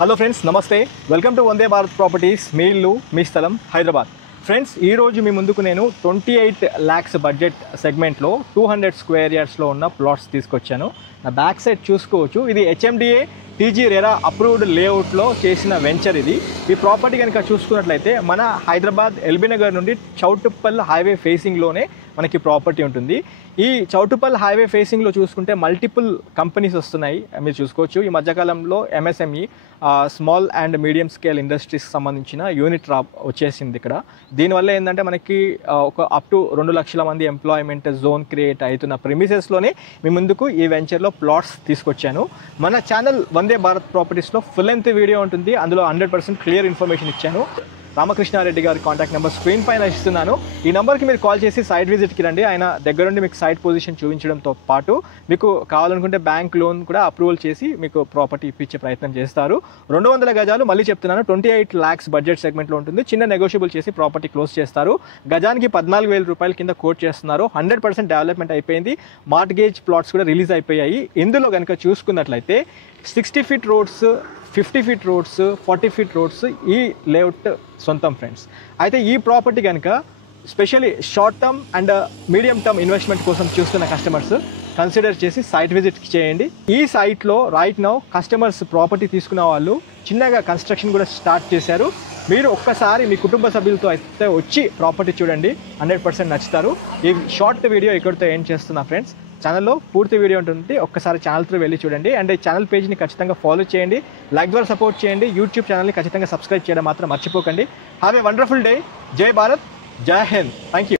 Hello friends, నమస్తే. Welcome to Vande Bharat properties. మీ ఇల్లు మీ స్థలం హైదరాబాద్. ఫ్రెండ్స్, ఈరోజు మీ ముందుకు నేను 28 lakhs బడ్జెట్ సెగ్మెంట్లో 200 square yardsలో ఉన్న ప్లాట్స్ తీసుకొచ్చాను. నా బ్యాక్ సైడ్ చూసుకోవచ్చు, ఇది HMDA TG RERA అప్రూవ్డ్ లేఅవుట్లో చేసిన వెంచర్ ఇది. ఈ ప్రాపర్టీ కనుక చూసుకున్నట్లయితే మన హైదరాబాద్ ఎల్బీ నగర్ నుండి చౌటుప్పల్ హైవే ఫేసింగ్లోనే మనకి ప్రాపర్టీ ఉంటుంది. ఈ చౌటుప్పల్ హైవే ఫేసింగ్లో చూసుకుంటే మల్టిపుల్ కంపెనీస్ వస్తున్నాయి, మీరు చూసుకోవచ్చు. ఈ మధ్యకాలంలో MSME small and medium scale ఇండస్ట్రీస్కి సంబంధించిన యూనిట్ వచ్చేసింది ఇక్కడ. దీనివల్ల ఏంటంటే మనకి ఒక అప్ టు 2 లక్షల మంది ఎంప్లాయ్మెంట్ జోన్ క్రియేట్ అవుతున్న ప్రిమిసెస్లోనే మీ ముందుకు ఈ వెంచర్లో ప్లాట్స్ తీసుకొచ్చాను. మన channel Vande Bharat ప్రాపర్టీస్లో full length video ఉంటుంది, అందులో 100% క్లియర్ ఇన్ఫర్మేషన్ ఇచ్చాను. రామకృష్ణారెడ్డి గారి కాంటాక్ట్ నెంబర్ స్క్రీన్ పైన ఇస్తున్నాను. ఈ నెంబర్కి మీరు కాల్ చేసి సైట్ విజిట్కి రండి. ఆయన దగ్గరుండి మీకు సైట్ పొజిషన్ చూపించడంతో పాటు మీకు కావాలనుకుంటే బ్యాంక్ లోన్ కూడా అప్రూవల్ చేసి మీకు ప్రాపర్టీ ఇప్పించే ప్రయత్నం చేస్తారు. 200 గజాలు, మళ్ళీ చెప్తున్నాను, 28 lakhs బడ్జెట్ సెగ్మెంట్లో ఉంటుంది. చిన్న నెగోషియబుల్ చేసి ప్రాపర్టీ క్లోజ్ చేస్తారు. గజానికి 14,000 రూపాయల కింద కోట్ చేస్తున్నారు. 100% డెవలప్మెంట్ అయిపోయింది. మార్ట్గేజ్ ప్లాట్స్ కూడా రిలీజ్ అయిపోయాయి. ఇందులో కనుక చూసుకున్నట్లయితే 60 feet roads, 50 feet roads, 40 feet roads ఈ లేఅవుట్ సొంతం ఫ్రెండ్స్. అయితే ఈ ప్రాపర్టీ కనుక specially short term and medium term investment కోసం చూస్తున్న కస్టమర్స్ కన్సిడర్ చేసి సైట్ విజిట్ చేయండి. ఈ సైట్లో రైట్ నౌ కస్టమర్స్ ప్రాపర్టీ తీసుకున్న వాళ్ళు చిన్నగా కన్స్ట్రక్షన్ కూడా స్టార్ట్ చేశారు. మీరు ఒక్కసారి మీ కుటుంబ సభ్యులతో అయితే వచ్చి ప్రాపర్టీ చూడండి, 100% నచ్చుతారు. ఈ షార్ట్ వీడియో ఇక్కడితో ఏం చేస్తున్నా ఫ్రెండ్స్. ఛానల్లో పూర్తి వీడియో ఉంటుంది, ఒక్కసారి ఛానల్ త్రూ వెళ్ళి చూడండి. అండ్ ఈ ఛానల్ పేజ్ని ఖచ్చితంగా ఫాలో చేయండి, లైక్ ద్వారా సపోర్ట్ చేయండి. యూట్యూబ్ ఛానల్ని ఖచ్చితంగా సబ్స్క్రైబ్ చేయడం మాత్రం మర్చిపోకండి. Have a wonderful day. జై భారత్, జై హింద్. Thank you.